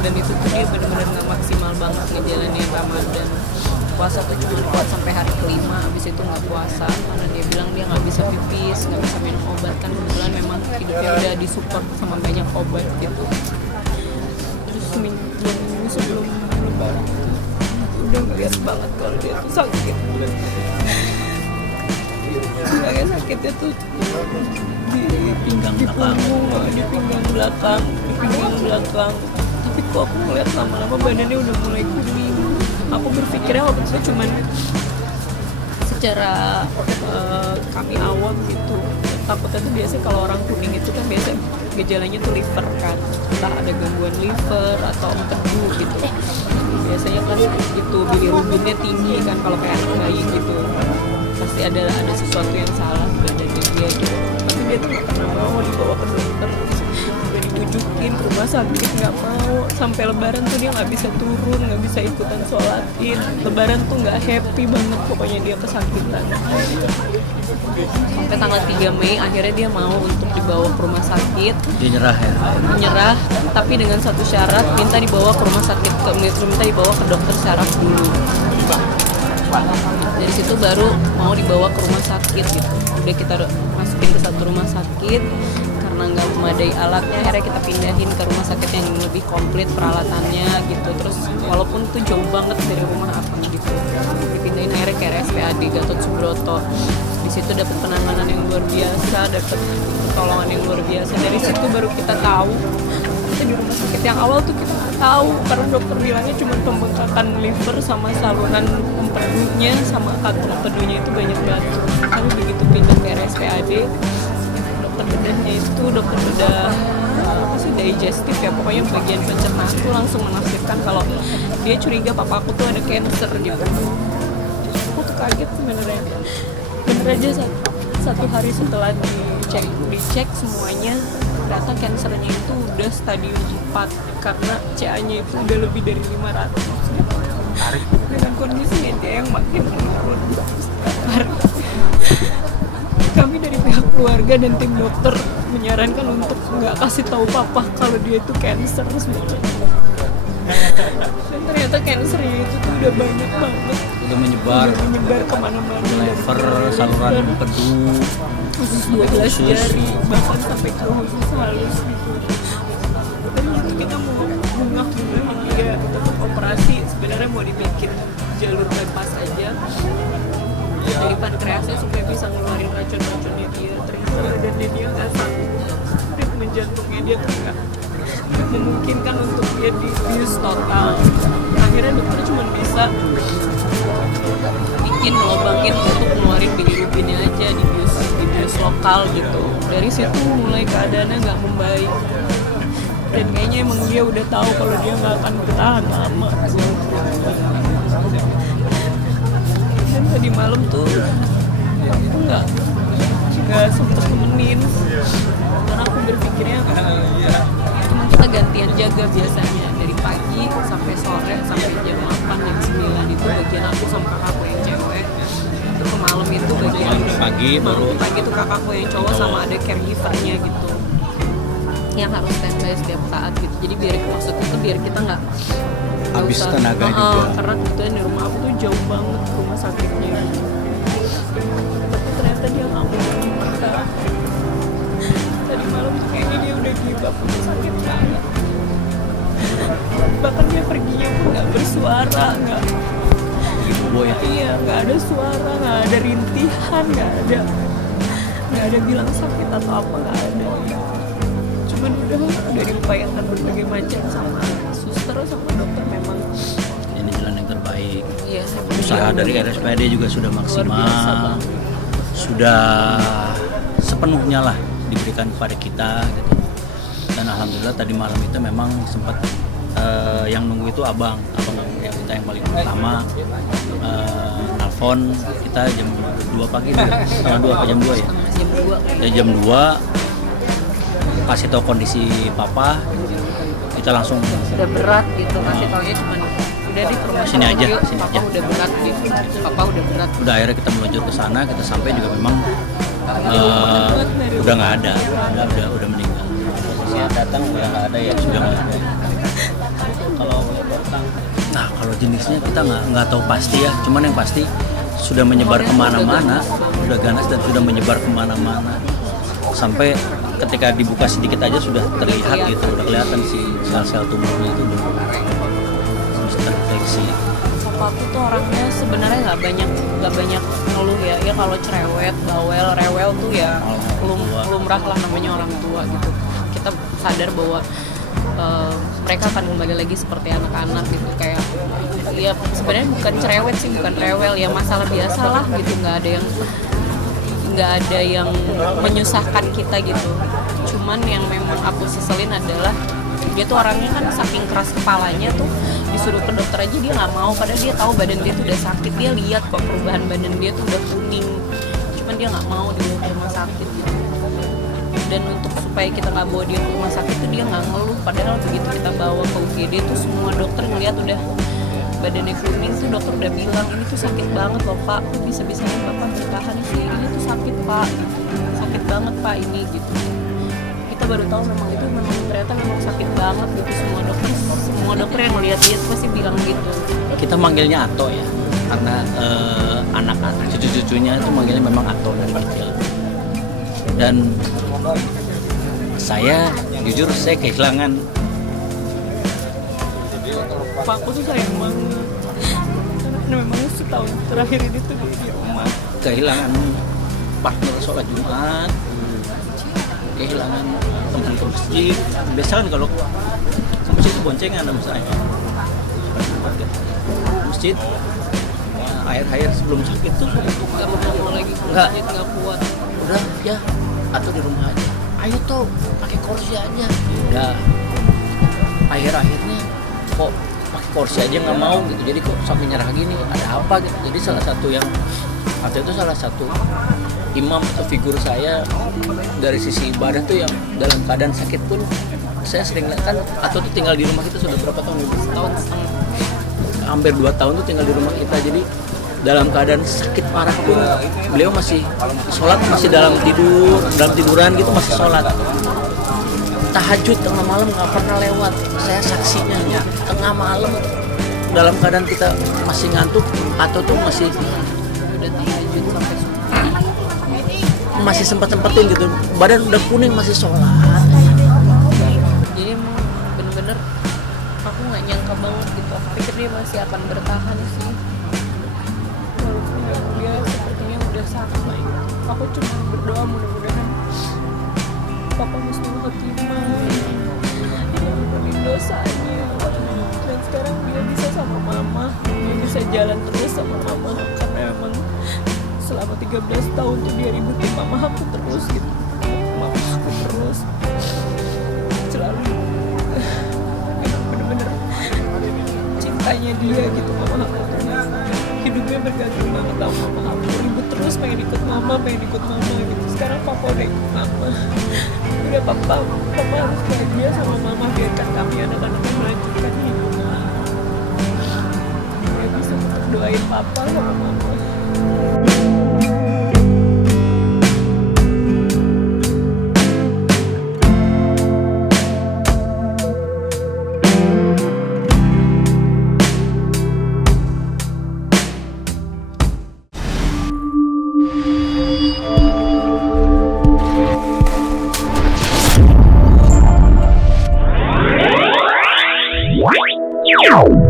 Ramadan itu tuh dia benar-benar nggak maksimal banget ngejalanin Ramadan. Puasa tuh cuma kuat sampai hari kelima, habis itu nggak puasa karena dia bilang dia nggak bisa pipis, nggak bisa minum obat, kan kebetulan memang hidupnya udah disupport sama banyak obat gitu. Terus minggu sebelum lebaran udah ngeliat banget kalau dia tuh sakit. Kayak sakitnya tuh di pinggang belakang, tapi kok aku ngeliat lama-lama badannya udah mulai kuning. Aku berpikirnya waktu itu cuman secara kami awam gitu, takutnya tuh biasanya kalau orang kuning itu kan biasa gejalanya tuh liver kan, entah ada gangguan liver atau empedu gitu. Biasanya kan itu bilirubinnya tinggi kan kalau kayak anak bayi gitu, pasti ada sesuatu yang salah badannya dia gitu. Tapi dia tuh nggak pernah mau dibawa ke dokter, udah dibujukin ke rumah sakit nggak mau. Sampai lebaran tuh dia nggak bisa turun, nggak bisa ikutan sholat id. Lebaran tuh nggak happy banget, pokoknya dia kesakitan. Sampai tanggal 3 Mei akhirnya dia mau untuk dibawa ke rumah sakit. Dia Nyerah, tapi dengan satu syarat, minta dibawa ke rumah sakit, minta dibawa ke dokter syaraf dulu. Dari situ baru mau dibawa ke rumah sakit gitu. Udah kita masukin ke satu rumah sakit, karena nggak memadai alatnya akhirnya kita pindahin ke rumah sakit yang lebih komplit peralatannya gitu. Terus walaupun tuh jauh banget dari rumah Apang gitu, dipindahin akhirnya ke RSPAD Gatot Subroto. Di situ dapat penanganan yang luar biasa, dapat pertolongan yang luar biasa. Dari situ baru kita tahu, kita di rumah sakit yang awal tuh kita tahu karena dokter bilangnya cuma pembengkakan liver sama saluran empedunya, sama kantong empedunya itu banyak batu. Tapi begitu pindah ke RSPAD, dokter bedahnya itu dokter bedah apa sih, digestif ya, pokoknya bagian pencernaan tuh langsung menafsirkan kalau dia curiga papa aku tuh ada cancer gitu. Aku tuh kaget sebenarnya. Bener aja satu hari setelah dicek semuanya, ternyata kansernya itu udah stadium 4 karena CA-nya itu udah lebih dari 500. Dengan kondisinya dia yang makin menurun. Kami dari pihak keluarga dan tim dokter menyarankan untuk nggak kasih tahu papa kalau dia itu cancer sebenarnya. Dan ternyata cancernya itu tuh udah banyak banget, udah menyebar kemana-mana, lever, saluran empedu, usus 12 jari, bahkan sampai ke usus halus gitu. Dan itu kita mau bunga-bungahin dia untuk operasi, sebenarnya mau dibikin jalur bypass aja dari pankreasnya supaya bisa ngeluarin racun-racunnya dia. Ternyata badannya dia nggak sanggup, ritme jantungnya dia tuh nggak memungkinkan untuk dia dibius total. Akhirnya dokter cuma bisa bikin lubangin untuk ngeluarin bilirubinnya aja, dibius lokal gitu. Dari situ mulai keadaannya nggak membaik, dan kayaknya emang dia udah tahu kalau dia nggak akan bertahan lama. Dan tadi malam tuh aku nggak sempet temenin karena aku berpikirnya kita gantian jaga biasanya dari pagi sampai sore, sampai jam 8, jam 9 itu bagian aku sama kakakku yang cewek. Terus malam itu bagian pagi tuh kakakku yang cowok sama ada caregivernya gitu yang harus standby setiap saat gitu. Jadi biar kita nggak habis tenaga juga, karena kebetulan di rumah aku tuh jauh banget rumah sakitnya. Tapi ternyata dia nggak mau kita. Tadi malam tuh kayaknya dia udah give up, udah sakit banget. Bahkan dia perginya pun nggak bersuara, nggak iya, nggak ada suara, nggak ada rintihan, nggak ada bilang sakit atau apa, nggak ada. Cuman udah diupayakan berbagai macam sama suster sama dokter, memang ini jalan yang terbaik. Iya, usaha dari RSPAD juga sudah maksimal, sudah sepenuhnya lah diberikan kepada kita gitu. Dan alhamdulillah tadi malam itu memang sempat yang nunggu itu abang yang kita yang paling pertama nelfon kita jam 2 pagi dulu, setengah 2 apa jam 2 ya? Jam 2 kasih tahu kondisi papa, kita langsung udah berat gitu, kasih taunya cuman udah di rumah sini aja, papa udah berat gitu, papa udah berat. Udah akhirnya kita meluncur ke sana, kita sampai juga memang udah nggak ada, udah meninggal. Datang udah nggak ada ya, sudah nggak ada. kalau batang? Nah kalau jenisnya kita nggak tahu pasti ya, cuman yang pasti sudah menyebar kemana-mana, sudah ganas dan sudah menyebar kemana-mana sampai ketika dibuka sedikit aja sudah terlihat gitu, udah kelihatan si sel-sel tumornya itu harus terinfeksi. Papa aku tuh orangnya sebenarnya nggak banyak ngeluh ya kalau cerewet, bawel, rewel tuh ya lumrah lah, namanya orang tua gitu. Kita sadar bahwa mereka akan kembali lagi seperti anak-anak gitu, kayak ya sebenarnya bukan cerewet sih, bukan rewel ya, masalah biasa lah gitu, nggak ada yang menyusahkan kita gitu. Cuman yang memang aku seselin adalah dia tuh orangnya kan saking keras kepalanya tuh, disuruh ke dokter aja dia nggak mau, padahal dia tahu badan dia tuh udah sakit, dia lihat kok perubahan badan dia tuh udah kuning, cuman dia nggak mau dibawa ke rumah sakit gitu. Dan untuk supaya kita nggak bawa dia ke rumah sakit tuh dia nggak ngeluh, padahal begitu kita bawa ke UGD tuh semua dokter ngeliat udah badannya kuning tuh, dokter udah bilang ini tuh sakit banget loh Pak, kok bisa-bisanya Bapak bertahan sih, ini tuh sakit Pak, sakit banget Pak ini gitu. Kita baru tahu memang itu ternyata memang sakit banget gitu. Semua dokter yang ngeliat dia pasti bilang gitu. Kita manggilnya Ato ya, karena anak-anak cucu-cucunya itu manggilnya memang Ato dari kecil. Dan saya jujur saya kehilangan Pak, aku tuh sayang banget karena memang setahun terakhir ini tuh di rumah, kehilangan partner sholat Jumat, kehilangan teman ke masjid. Biasa kan kalau ke masjid itu boncengan sama saya masjid akhir-akhir sebelum sakit tuh nggak mau lagi ke masjid, nggak kuat. Udah ya, atau di rumah aja, ayo tuh pakai kursi aja. Udah akhir-akhirnya kok pakai kursi aja nggak mau gitu, jadi kok sampai nyerah gini, ada apa gitu. Jadi salah satu imam atau figur saya dari sisi ibadah tuh yang dalam keadaan sakit pun saya sering lihat kan, atau tuh tinggal di rumah kita sudah berapa tahun? Setahun setengah, hampir 2 tahun tuh tinggal di rumah kita. Jadi dalam keadaan sakit parah pun beliau masih sholat, masih dalam tiduran gitu masih sholat. Tahajud tengah malam nggak pernah lewat, saya saksinya tengah malam dalam keadaan kita masih ngantuk atau tuh masih udah tahajud sampai subuh, masih sempat-sempatin gitu, badan udah kuning masih sholat. Jadi emang bener-bener aku nggak nyangka banget gitu, aku pikir dia masih akan bertahan sih walaupun dia sepertinya udah sakit. Aku cuma berdoa mudah-mudahan Papa Husnul Khotimah yang ampuni dosanya, dan sekarang dia bisa sama Mama, dia bisa jalan terus sama Mama, karena emang selama 13 tahun tuh dia ributin Mama aku terus gitu, Mama aku terus selalu emang bener-bener cintanya dia gitu. Mama aku tuh hidupnya bergantung banget sama Mama aku, ribut terus pengen ikut Mama gitu. Sekarang Papa udah ikut Mama, udah Papa harus bahagia sama Mama, biarkan kami anak-anaknya melanjutkan hidup. Dia bisa untuk doain Papa sama Mama. Wow.